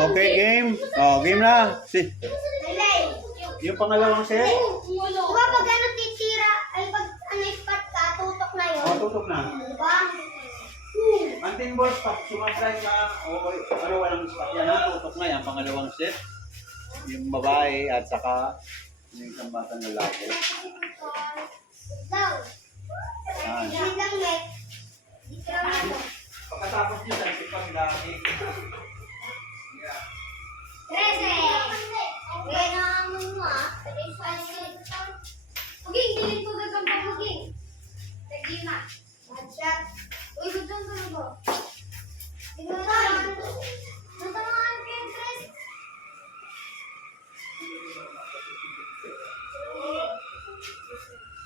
Okay, game. Game na. Yung pangalawang set. Diba pag ano titira, ay pag ano spot ka, tutok na yun. Tutok na. Diba? Anting boss, pag sumaslide ka, walang spot yan ha. Tutok na yan, pangalawang set. Yung babae at saka yung isang batang lalaki. Daw. Yan. Hindi lang net. Dito lang ako. Pagkatapos nyo, sa pag laki. Trese. Kaya naman mo ah. Puging, dilin ko gagamba puging. Tagima. Headshot. Uy, gudang ka na ba? Tingnan. Natamaan kayo, Tres.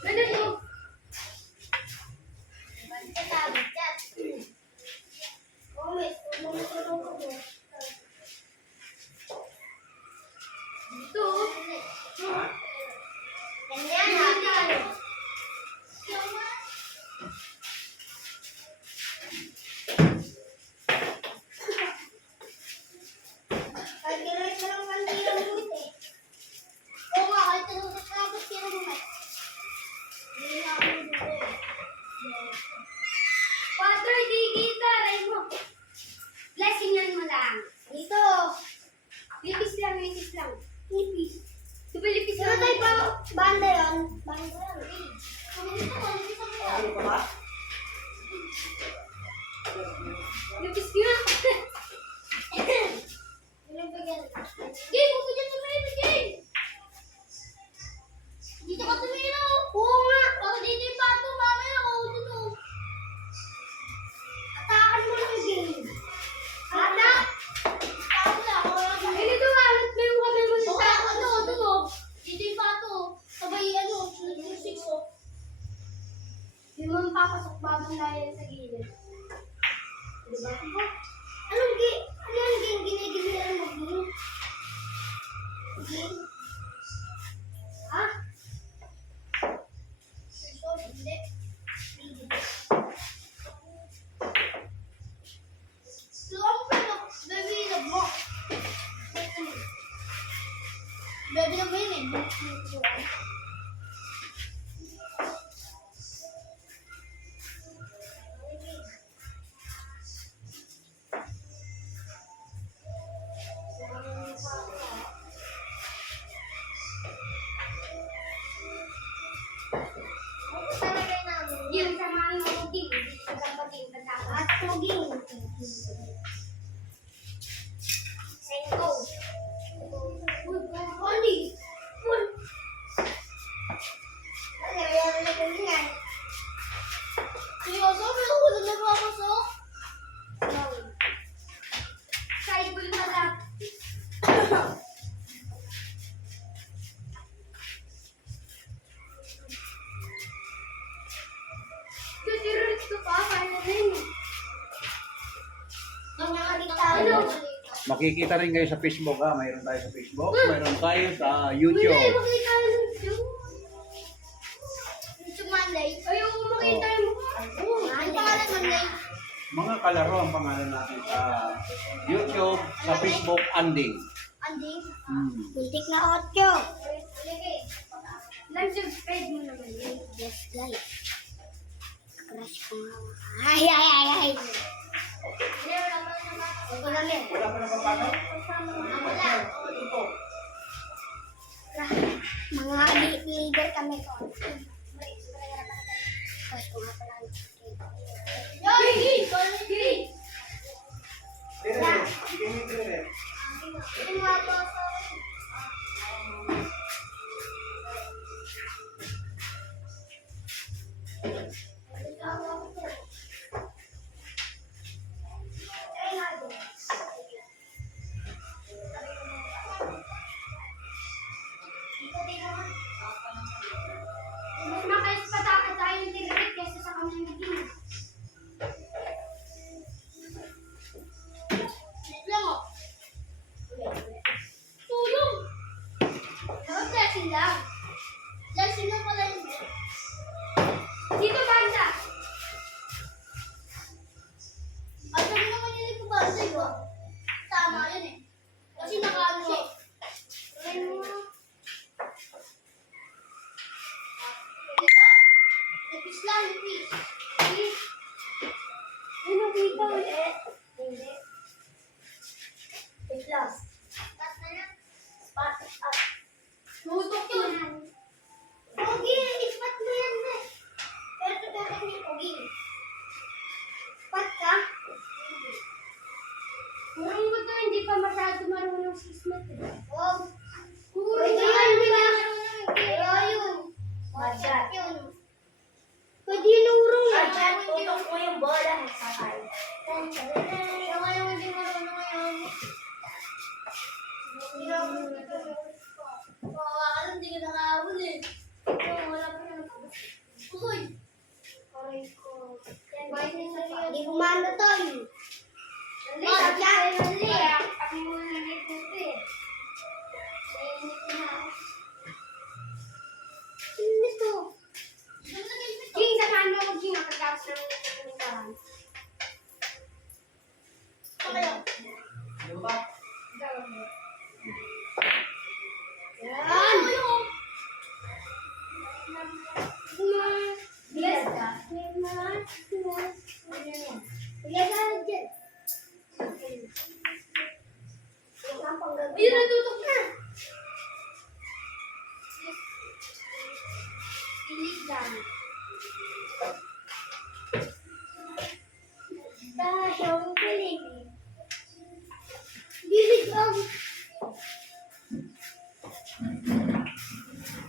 Ganun mo. Headshot. Oh, wait. Ito. Ganyan natin. Pag-iray ka lang ang tirang buti. Oo nga, kahit tanong sa kapit tirang buti. Hindi na ako buti. Father, di kita. Ray mo. Blessingan mo lang. Dito. Lipis lang, lipis lang. Lipis. Diba lipis lang? Ano tayo banda yun? Banda yun. Lipis nga. Game, huwag ka dyan tumira, game. Dito ka tumira. Oo nga. Baka dito yung pato, mamaya ako dito. Atakan mo lang yung game. Anak! Ganito nga, alat mo yung kami mo sa ano, tunog. Dito yung pato. Sabay ano, yung 6 oh. Hindi mo papasok babang layan sa gilid. Diba? Anong game? Ano yung game? Ginigiliran mo game? Game? Ha? Hindi. Baby na ba yun eh? Yung samahan mo maging, pagkapating patapos. At maging. Senko. Oli. Full. Ayaw na ganyan. Seryoso, may ulo na ba ako so? Side ball na lang. Tuturulit ko pa, kaya na rin. Ano? Makikita rin kayo sa Facebook ha. Mayroon tayo sa Facebook, mayroon tayo sa YouTube. Hindi, makita yung YouTube. YouTube Monday. Ayaw mo makita yung mukha. Ano pangalan Monday? Mga kalaro ang pangalan natin sa YouTube, sa Facebook, Anding. Anding? Hmm. na 8. Like, subscribe mo naman yun. Yes, guys. Crush ko nga. Ay. Wala lang yan. Wala pa na pa paano? Wala. Mga leader kami ko. Crush ko nga pala. Gigi! Ito nga po. Mas makalis pataka tayo ng tigrit kesa sa kami ng ka masyado marunong si Smith. Wow. Hindi ka marunong. Ayun. Masyad. Pwede yun ang urong eh. Masyad, tutok mo yung bola. Sakay. Siya ngayon hindi marunong ngayon. Hindi na ako alam, hindi ka nakahawal eh. Wala pa na nakabas. Uy! Aray ko. Hindi kumanda to eh. Dali, sabi ko dali. Kami mo nangyay dito eh. Nainit na. Sino ito? Ging, saan mo ako Ging? Nakatapos na ng nagkaroon. Ano ba? Yan! Yes, ka? Yes, dyan. Ayun, natutok na. Pilit lang. Tasyong pilit. Pilit lang.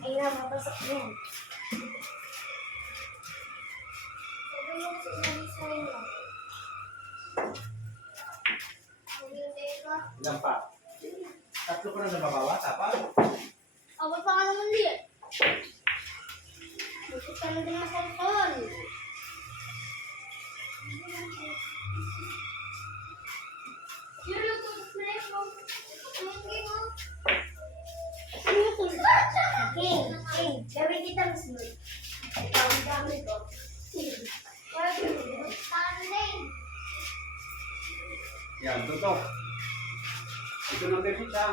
Ayun, mapasok na yan. Sabi mo sa isang lang. Ilan pa? Tatlo ko na nababawa, tapa? Ako pa nga naman di eh. Bukit ka na din ang cellphone. Yun yung tutok na yun. Hindi mo. Ano yung tutok? King, gawin kita mas mo. Ikaw ang gamit ko. Standing. Yan, tutok. Ito number 6 ha.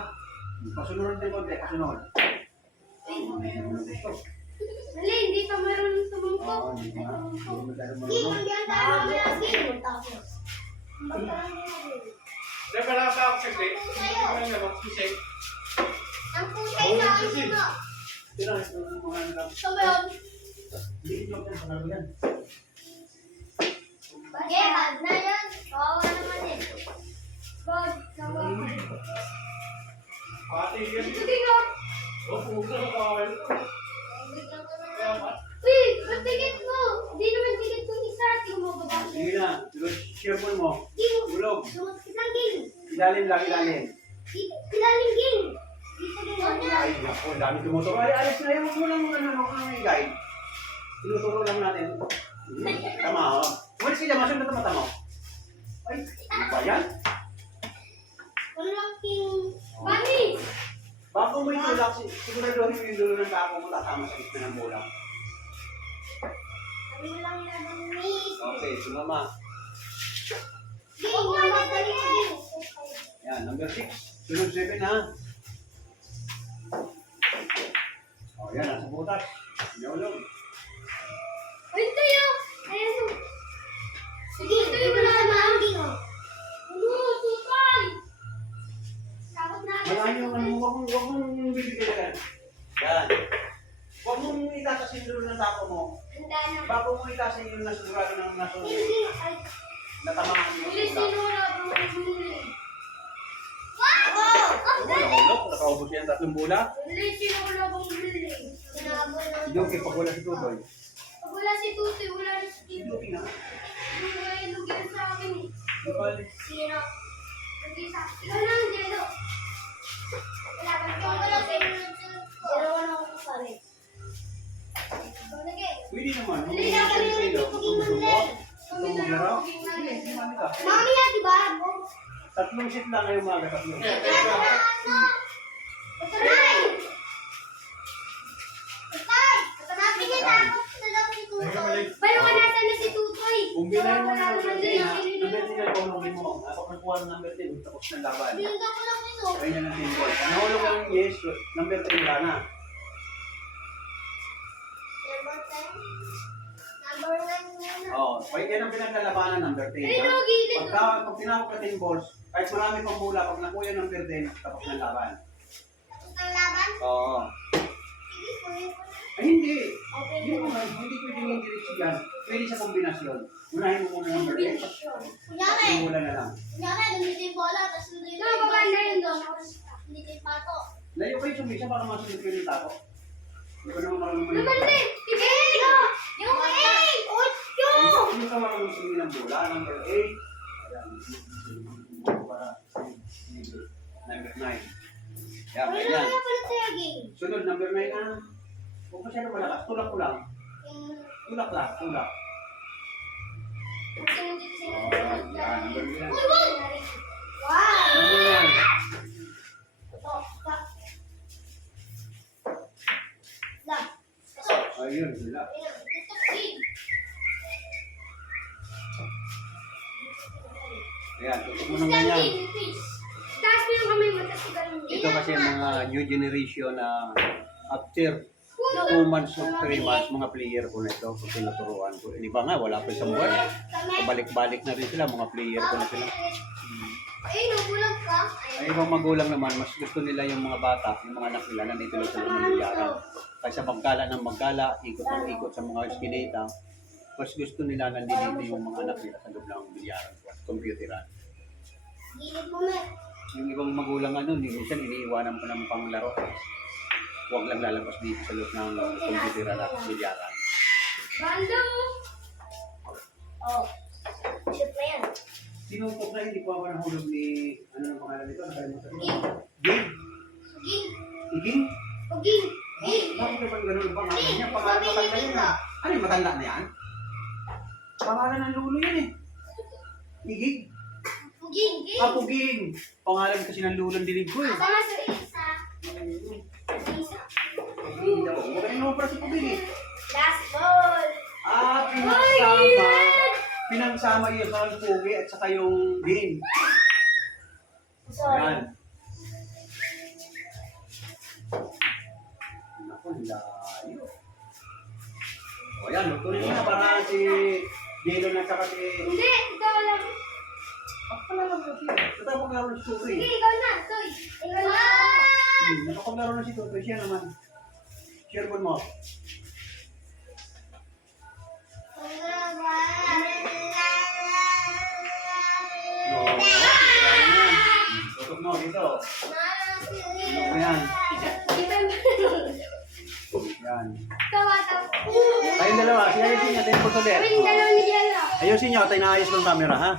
Pasunod din konti, pasunod. Dali, hindi ka marunong sumungkok. Oo, hindi ba? Hindi mo tayo King, marunong. hindi ang tayo lagi. Tapos. Dapat lang sa ako kasi, hindi ko lang naman kasi. Ang pusay sa akin mo. Ito lang, ito lang mga anak. Sabayon. Hindi ko yan, panalo yan. Bag na yan. Kawawa naman eh. Bag, kawawa. Pati yun. Ito tingnan. O, puso na kawal. Uy, ba't tigit mo? Hindi naman tigit kong isa. Tingnan mo ba? Sige na, share mo. Ging. Ulog. Sumakit lang, Ging. Ilalim lang, ilalim. Ilalim, Ging. Dito din lang. Ay, naku, ang dami tumuturo. Ay, alis na yun. Huwag mo lang yung guide. Tinuturo lang natin. Tama, oh. Umalis ka dyan, masunod na mata mo. Ay, ano ba yan? Ano lang, King? Bani! Bago mo itulak, siguraduhin mo yung dulo ng tako mo, tatama sa gitna ng bola. Ano lang yan ang miss? Okay, sumama. Ging, mabalik, Ging. Yan, number 6. Sunod 7 ha. O, yan, nasa butas. Inaulog. Uy, tayo! Ayan mo. Sige, tayo mo na naman, Ging. Ano, tutay! Takot na agad. Malayo ka mo, huwag mong bibigyan yan. Yan. Huwag mong itaas yung dulo ng tako mo. Handa na. Bago mo itaas yung nasigurado ng nasunod. Ging, ay. Natamaan mo. Huli, sino na bang huli? Wow! Ang Wala ulok, nakaubos yan tatlong bola. Huli, sino na bang huli? Sinabol na. Hindi okay, pag wala si Tutoy. Pag wala si Tutoy, wala na si Hindi Tito. okay na. Yung ngayon, lugyan sa akin eh. Di ba? Sino? Lugyan sa akin. Ikaw lang, Jello. Wala ka ito. Wala sa inyo. Jello, wala akong kasari. Pwede naman. Hindi na kami Gusto nagpupuging mo? mandel. Gusto mo maglaro? Sige, mami ka. Mami yan, di ba? Tatlong seat lang ngayong umaga, tatlong. Patay! Patay! Patay kita! Pero wala na si Tutoy. Kumbinahin mo na Wala number na 10 ha. si Number 10 na tulungin mo. Ako nakuha ng number 10, tapos ng laban. Binigyan ko lang ito. Ayun yan ang team ball. Ang nahulog lang yes, number 10 wala na. Number 1 muna. Oo, kaya yan ang pinaglalabanan, number 10. Pero gilid. Pag tinawag ka 10 balls, kahit marami pang bola, pag nakuha ng number 10, tapos ng laban. Tapos ng laban? Oo. Sige, kunin ko na. Ay hindi. Okay. Hindi mo, hindi pwedeng yung diretso yan. Pwede sa kombinasyon. Unahin mo muna number 10. Kunyari, Yung bola na lang. kunyari, gamitin yung bola, tapos nandun yung bola. Dito yung pato. Layo kayo sumisa para masunod kayo ng tako. Hindi ko naman marunong Naman maniwala. din! Tigil! Yung 8! 8! Hindi ka marunong sumili ng bola. Number 8. Ayan. Para number 9. Yan, Wala ganyan. na pala sa game. Sunod, number 9 na. Huwag masyado malakas. Tulak ko lang. Tulak lang. Tulak. Yan, number 9. Uy, wag! Wow! Number 9. Oh, stop. Stop. Ayun, wala. Ayan, tutok mo ng ganyan. Taas mo yung kamay mo, tapos ganun din. Ito kasi mga new generation na after 2 months or 3 months, mga player ko na ito kung tinuturuan ko. Yung iba nga, wala pa isang buwan. Pabalik-balik na rin sila, mga player ko na sila. Ay, nagulag ka. Ay, ibang magulang naman, mas gusto nila yung mga bata, yung mga anak nila na tinutulong ng milyaran. Kaysa magkala ng magkala, ikot ng ikot sa mga eskinita, mas gusto nila nandito yung mga anak nila sa loob ng milyaran at computeran. Gilid mo na. Yung ibang magulang ano, minsan iniiwanan pa ng panglaro. Huwag lang lalabas dito sa loob ng computeran at milyaran. Banda mo. Oh. Shoot na yan. Sinumpok na hindi ko ako nahulog ni, ano ang pangalan nito? Nakalimutan ko. Gil. Gig? Gil. Iging? Gil. Gil. Bakit ka bang ganun ang pangalan niya? Pangalan matanda yun ah. Ano yung matanda na yan? Pangalan ng lulo yun eh. Igig? Gil. Gil. Puging. Pangalan kasi ng lulo ng dinig ko eh. Sama sa isa. Isa. Igig daw. Magaling naman para si Puging eh. Last ball. Ah, pinagsama yung Pugi at saka yung Ging. Sorry. Yan. Naku, layo. O yan, magtuloy mo na para si Jelon at saka si... Hindi, ikaw lang. Pagpalala mo siya. Natapaglaro na si Tutoy. Sige, ikaw na. Soy. Ikaw na. Natapaglaro na si Tutoy. Siya naman. Share mo. Tutok mo dito. Ano yan? Yan. Tawa. Kayong dalawa, ayusin niyo. Tayo po ulit. Kami yung dalawa ni Jello. Ayusin niyo. Tayo na ayos ng camera, ha?